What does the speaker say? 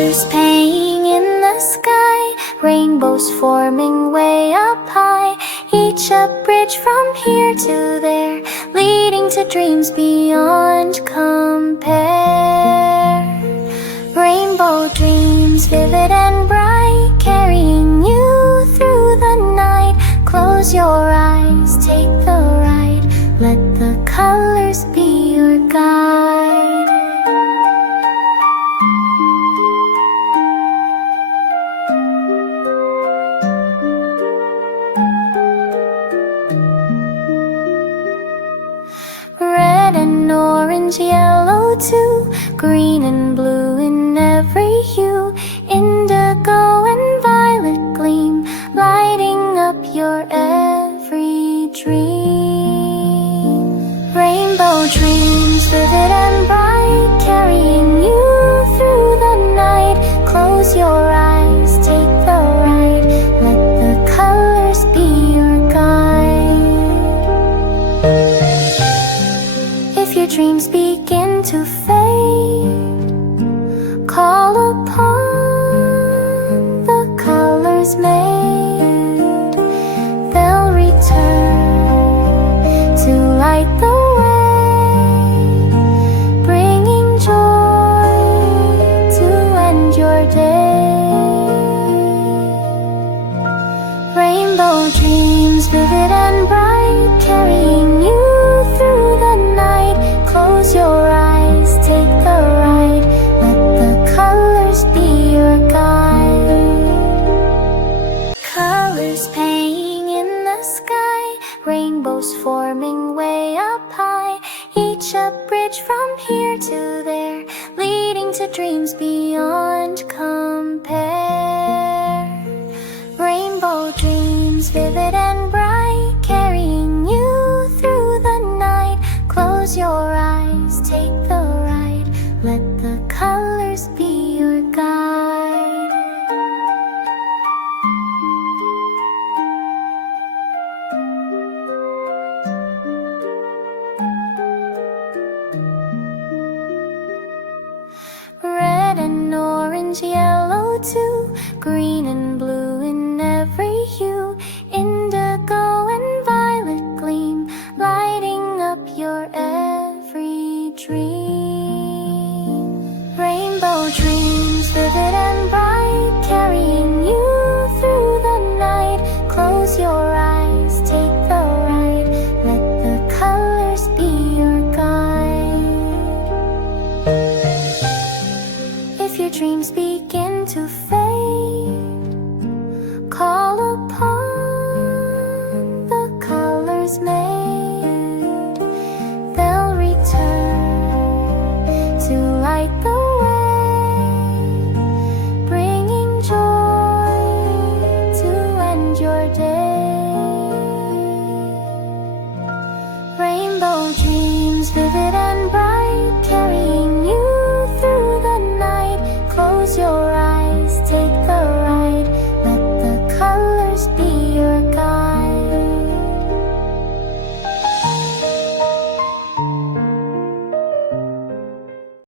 Colors playing in the sky, rainbows forming way up high, each a bridge from here to there, leading to dreams beyond compare. Rainbow dreams, vivid and bright, carrying you through the night. Close your eyes, take the ride, let the colors be your guide. Red and orange, yellow too, green and blue in every hue, indigo and violet gleam, lighting up your every dream. Rainbow dreams, vivid and bright, carrying you through the night. Close your eyes, take the ride, let the colors be your guide. If your dreams begin to fade, call upon the colors made. They'll return to light the way, bringing joy to end your day. Rainbow dreams, vivid and bright, carrying you through the night. Close your eyes, take the ride, let the colors be your guide. Colors playing in the sky, rainbows forming way up high, each a bridge from here to there, leading to dreams beyond compare. Rainbow dreams, vivid and bright, carrying you through the night. Close your eyes, take the ride, let the colors be your guide. Red and orange, yellow too, green and blue in every hue, indigo and violet gleam, lighting up your every dream. Rainbow dreams, vivid and bright, carrying you through the night. Close your eyes, take the ride, let the colors be your guide. If your dreams begin